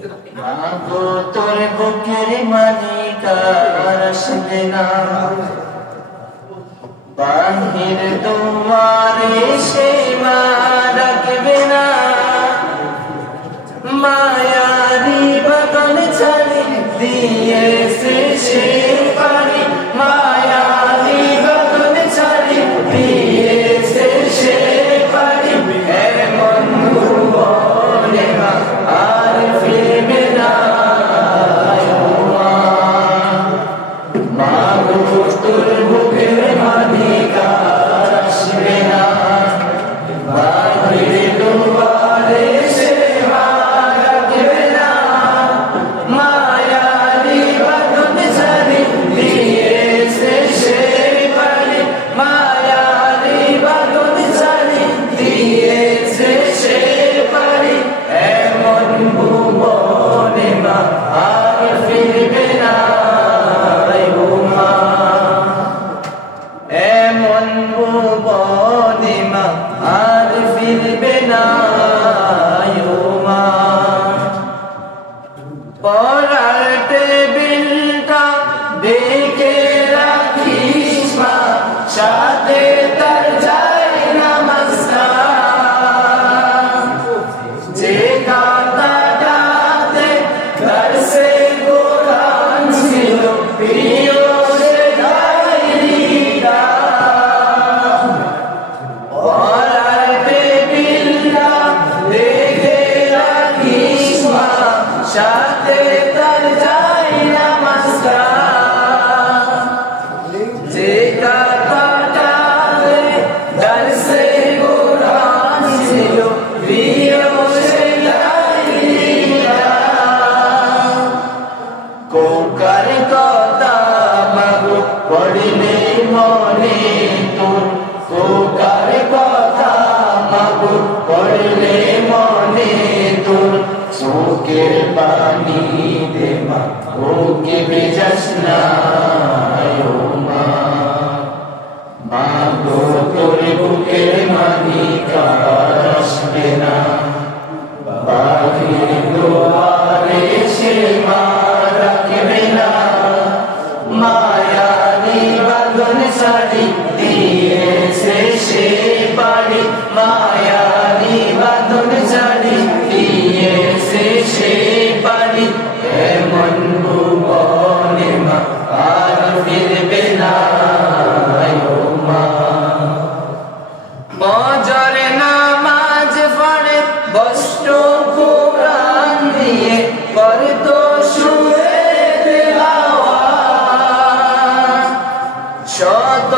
মাগো তোর বুকের মালিক আর আসবে না, বাহির দুয়ারে সে মা ডাকবে না, মায়ারি বাগান ছাড়ি দিয়েছে সে পারি, মায়ারি বাগান ছাড়ি দিয়েছে সে পারি, এমন ভুবনে মা আর ফিরবে না। মাগো তোর বুকের মালিক আর আসবে না, বাহির দুয়ারে সে মা ডাকবে না, মায়ারি বাঁধন ছাড়ি দিয়েছে সে পারি, মায়ারি বাঁধন ছাড়ি দিয়েছে সে পারি, এমন ভুবনে মা আর ফিরবে না। এমন ভুবনে মা আর ফিরবে না। পড়ার টেবিলটা দেখে রাখিস মা, সাথে তার যায় নামাজটা, যে খাতাটাতে দরসে কোরআন ছিল প্রিয় সে ডায়েরিটা, পড়ার টেবিলটা দেখে রাখিস মা, সাথে তার যায় নামাজটা, যে খাতাটাতে দরসে কোরআন ছিল প্রিয় সে ডায়েরিটা, কোকার কথা মাগো পড়লে মনে তোর, কোকার কথা মাগো পড়লে মনে তোর, চোখের পানি দে মা ওকে ভেজাস না। মাগো তোর বুকের মালিক আর আসবে না, বাহির দুয়ারে সে মা ডাকবে না, মায়ারি বাঁধন ছাড়ি দিয়েছে সে পারি, মায়ারি বাঁধন ছাড়ি দিয়েছে সে পারি, এমন ভুবনে মা আর ফিরবে না। ফজর নামাজ পড়ে বসত কোরআন দিয়ে, করতো সুরে তিলাওয়াত, শত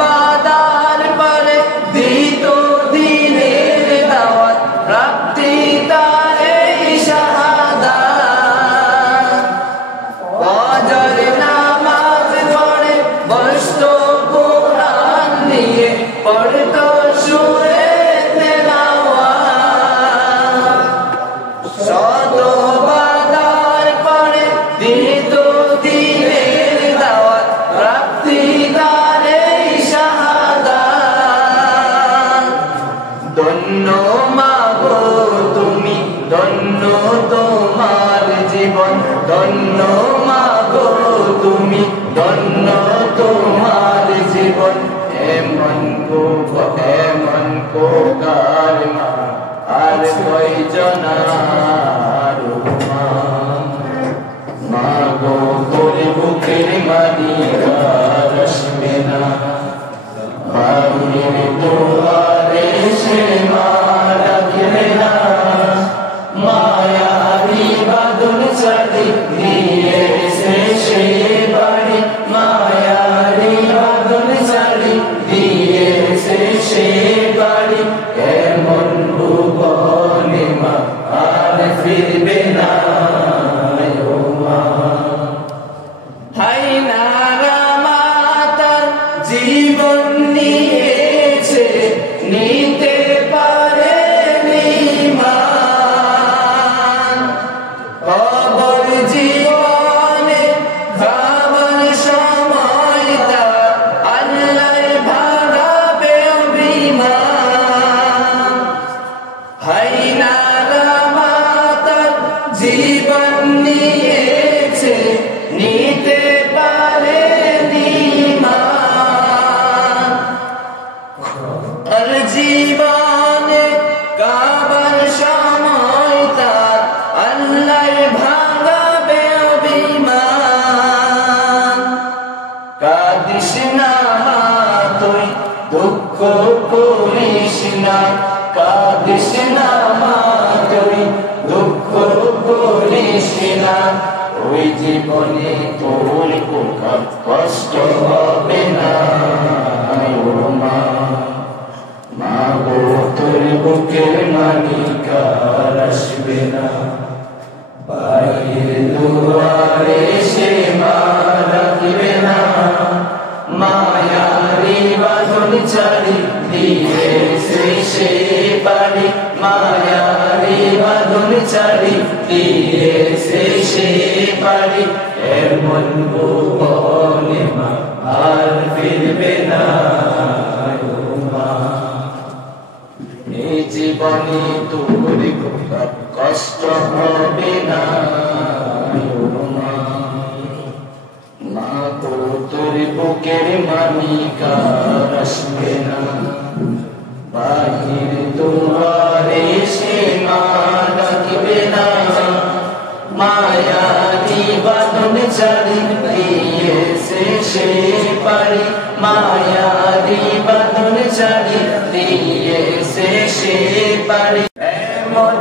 বাধার পরে দিত দ্বীনের দাওয়াত, প্রাপ্তি তার এই শাহাদাত। ফজর নামাজ পড়ে বসত কোরআন দিয়ে, পড়তো সুরে তিলাওয়াত, শত বাধার পরে দিত দ্বীনের দাওয়াত, প্রাপ্তি তার এই শাহাদাত। ধন্য মাগো তুমি, ধন্য তোমার জীবন, ধন্য মাগো তুমি, ধন্য তোমার জীবন, এমন কোকার মা আর কয়জনার মা। মাগো তোর বুকের মালিক আর আসবে না, বাহির দুয়ারে সে মা ডাকবে না, মায়ারি বাঁধন ছাড়ি দিয়েছে সে পারি, মায়ারি বাঁধন ছাড়ি দিয়েছে সে পারি, এমন ভুবনে মা আর জীবন নিয়েছে নিতে পারে নিমান আর জীবনে কাবার সময় তার আল্লাহ ভাঙাবে অভিমান কাঁদিস না তুই দুঃখ করিস না কাঁদিস না তুই দুঃখ করিস না ওই জীবনে তোর কোনো কষ্ট হবে না মা গো তোর বুকের মানিকার আসবে না বাইরের দুয়ারে সে মা রাখবে না মায়ারি বাঁধন ছাড়ি দিয়েছে সে পারি মায়ারি বাঁধন ছাড়ি দিয়েছে সে পারি এমন বলে মা আর ফিরবে না এই জীবনে তোর কোনো কষ্ট হবে না মা তো তোর বুকের মানিকার আসবে না বাহির দুয়ারে সে মা ডাকবে না মায়ারি বাঁধন ছাড়ি দিয়েছে সে পারি মায়ারি বাঁধন ছাড়ি দিয়েছে সে পারি এমন